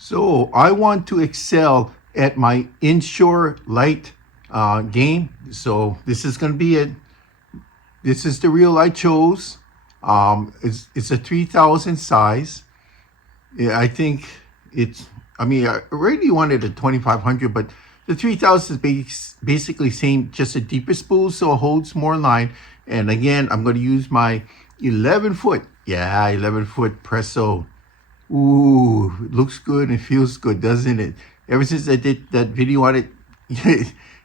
So I want to excel at my inshore light game. So this is going to be it. This is the reel I chose. It's a 3000 size. Yeah, I think I already wanted a 2500, but the 3000 is basically same, just a deeper spool, so it holds more line. And again, I'm going to use my 11-foot, 11-foot Presso. Ooh, it looks good and feels good, doesn't it? Ever since I did that video on it,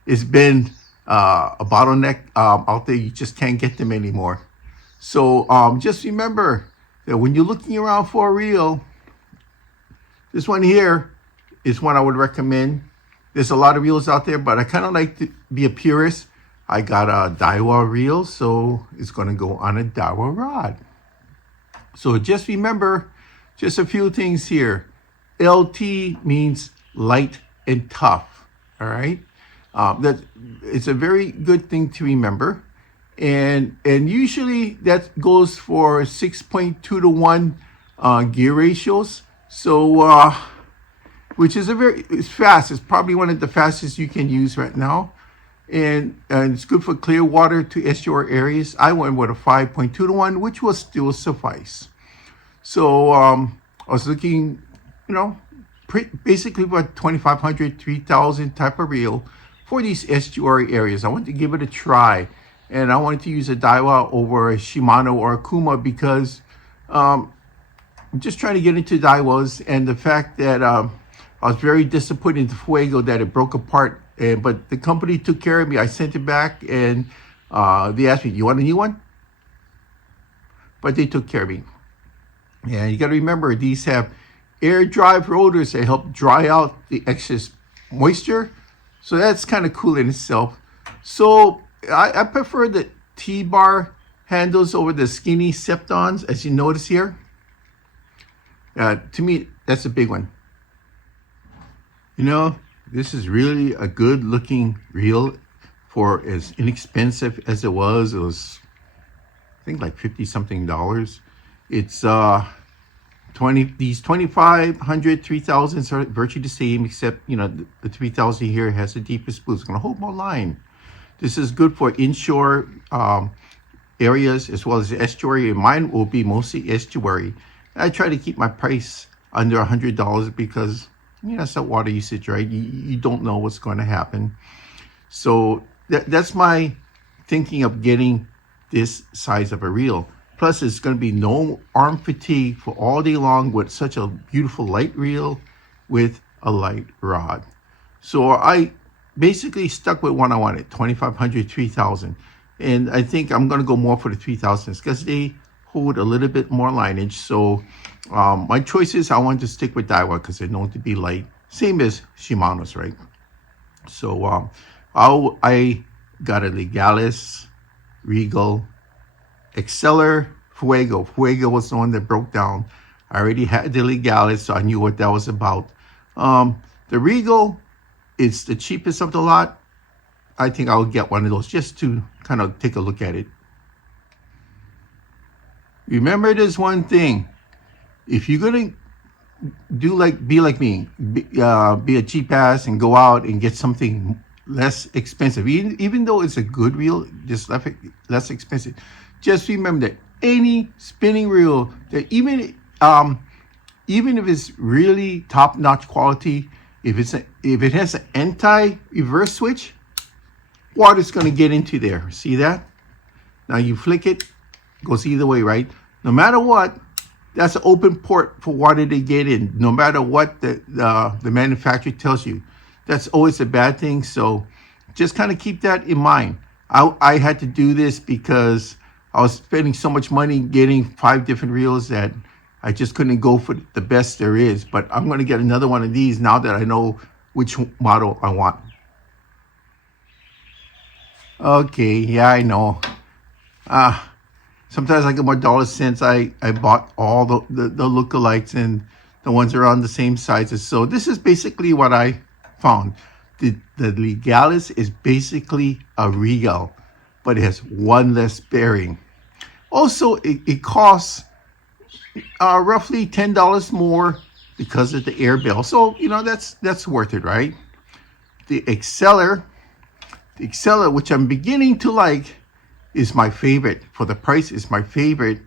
it's been a bottleneck out there. You just can't get them anymore. So just remember that when you're looking around for a reel, this one here is one I would recommend. There's a lot of reels out there, but I kind of like to be a purist. I got a Daiwa reel, so it's going to go on a Daiwa rod. So just remember, just a few things here. LT means light and tough, all right? It's a very good thing to remember. And usually that goes for 6.2 to 1 gear ratios. So, which is it's fast. It's probably one of the fastest you can use right now. And it's good for clear water to estuary areas. I went with a 5.2 to 1, which will still suffice. So I was looking, basically for a 2500, 3000 type of reel for these estuary areas. I wanted to give it a try. And I wanted to use a Daiwa over a Shimano or a Kuma because I'm just trying to get into Daiwas. And the fact that I was very disappointed in the Fuego that it broke apart. But the company took care of me. I sent it back and they asked me, "You want a new one?" But they took care of me. And you got to remember, these have air drive rotors that help dry out the excess moisture. So that's kind of cool in itself. So I prefer the T-bar handles over the skinny Septons, as you notice here. To me, that's a big one. This is really a good looking reel for as inexpensive as it was. It was, I think, like $50 something. It's these 2500, 3000s are virtually the same, except the 3000 here has a deeper spool. It's going to hold more line. This is good for inshore areas as well as estuary. And mine will be mostly estuary. I try to keep my price under $100 because it's that water usage, right? You don't know what's going to happen. So that's my thinking of getting this size of a reel. Plus, it's going to be no arm fatigue for all day long with such a beautiful light reel with a light rod. So I basically stuck with one I wanted, 2500, 3000. And I think I'm going to go more for the 3000s because they hold a little bit more lineage. So my choices, I want to stick with Daiwa because they're known to be light. Same as Shimano's, right? So I got a Legalis, Regal, Exceller, Fuego. Fuego was the one that broke down. I already had the Legalis, so I knew what that was about. The Regal, it's the cheapest of the lot. I think I'll get one of those just to kind of take a look at it. Remember this one thing. If you're gonna be like me, be a cheap ass and go out and get something less expensive, even though it's a good reel, just less expensive. Just remember that any spinning reel, that even if it's really top-notch quality, if it has an anti-reverse switch, water's going to get into there. See that? Now you flick it, goes either way, right? No matter what, that's an open port for water to get in. No matter what the manufacturer tells you, that's always a bad thing. So just kind of keep that in mind. I had to do this because I was spending so much money getting 5 different reels that I just couldn't go for the best there is. But I'm going to get another one of these now that I know which model I want. Okay, yeah, I know. Sometimes I get more dollar cents. I bought all the lookalikes and the ones around the same sizes. So this is basically what I found. The Legalis is basically a Regal, but it has one less bearing. Also, it costs roughly $10 more because of the air bell. So, you know, that's worth it, right? The Exceller, which I'm beginning to like, is my favorite. For the price, is my favorite.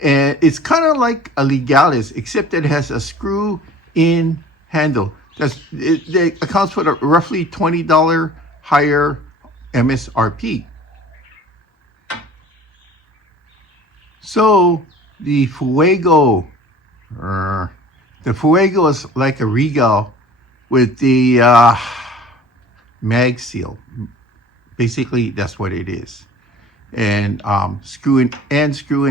And it's kind of like a Legalis, except that it has a screw-in handle. It accounts for the roughly $20 higher MSRP. So the Fuego is like a Regal with the mag seal. Basically, that's what it is. And screw-in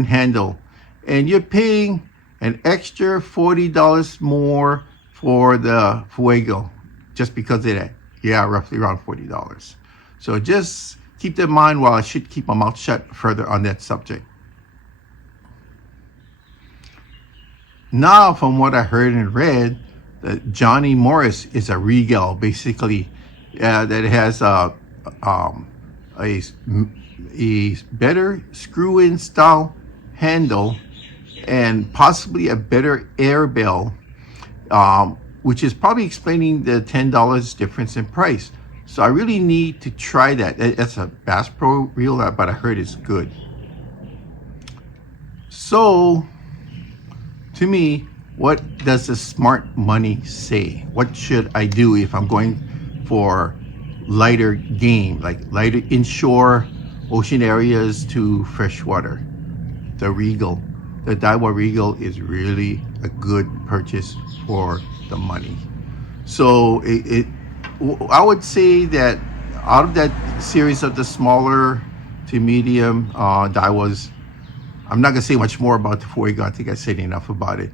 handle. And you're paying an extra $40 more for the Fuego just because of that. Yeah, roughly around $40. So just keep that in mind while I should keep my mouth shut further on that subject. Now, from what I heard and read, that Johnny Morris is a Regal, basically, that has a better screw-in style handle and possibly a better air bell, which is probably explaining the $10 difference in price. So I really need to try that. That's a Bass Pro reel, but I heard it's good. So, to me, what does the smart money say? What should I do if I'm going for lighter game, like lighter inshore, ocean areas to freshwater? The Daiwa Regal is really a good purchase for the money. So I would say that out of that series of the smaller to medium Daiwas, I'm not going to say much more about the Fuego. I think I said enough about it.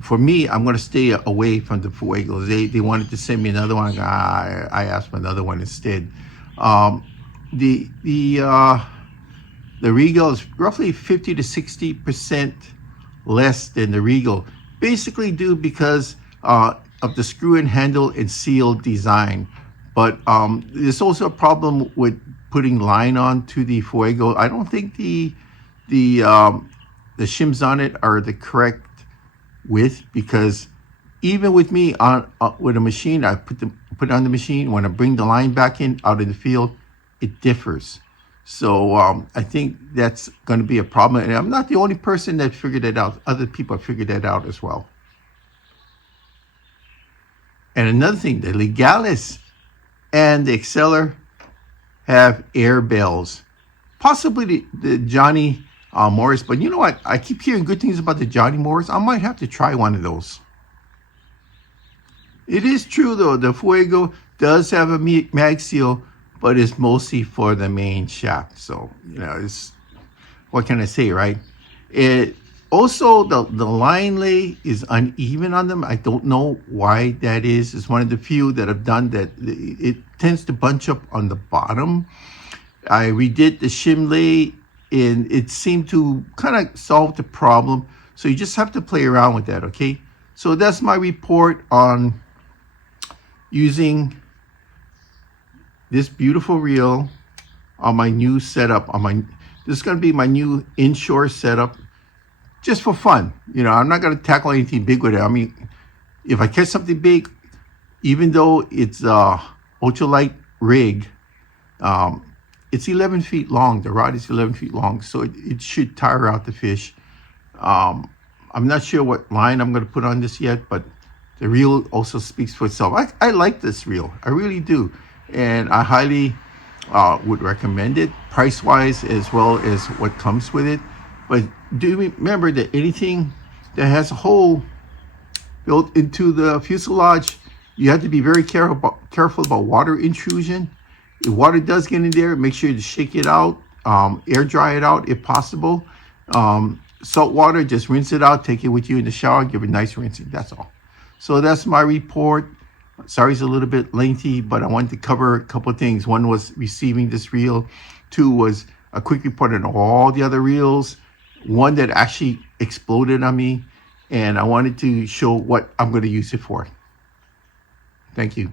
For me, I'm going to stay away from the Fuegos. They wanted to send me another one. I asked for another one instead. The Regal is roughly 50 to 60% less than the Regal, basically due because of the screw-in handle and seal design. But there's also a problem with putting line on to the Fuego. I don't think the shims on it are the correct width, because even with me with a machine, I put it on the machine. When I bring the line back out in the field, it differs. So I think that's going to be a problem. And I'm not the only person that figured it out. Other people have figured that out as well. And another thing, the Legalis and the Exceller have air bells. Possibly the Johnny Morris, but you know what? I keep hearing good things about the Johnny Morris. I might have to try one of those. It is true, though, the Fuego does have a mag seal, but it's mostly for the main shaft. So, you know, what can I say, right? Also, the line lay is uneven on them. I don't know why that is. It's one of the few that I've done that it tends to bunch up on the bottom. I redid the shim lay, and it seemed to kind of solve the problem. So you just have to play around with that, okay? So that's my report on using this beautiful reel on my new setup. This is going to be my new inshore setup, just for fun. You know, I'm not going to tackle anything big with it. I mean, if I catch something big, even though it's a ultralight rig, it's 11 feet long. The rod is 11 feet long, so it should tire out the fish. I'm not sure what line I'm going to put on this yet, but the reel also speaks for itself. I like this reel. I really do. And I highly would recommend it, price-wise as well as what comes with it. But do remember that anything that has a hole built into the fuselage, you have to be very careful about water intrusion. If water does get in there, make sure to shake it out, air dry it out if possible. Salt water, just rinse it out, take it with you in the shower, give it a nice rinsing, that's all. So that's my report. Sorry it's a little bit lengthy, but I wanted to cover a couple of things. One was receiving this reel. Two was a quick report on all the other reels. One that actually exploded on me, and I wanted to show what I'm going to use it for. Thank you.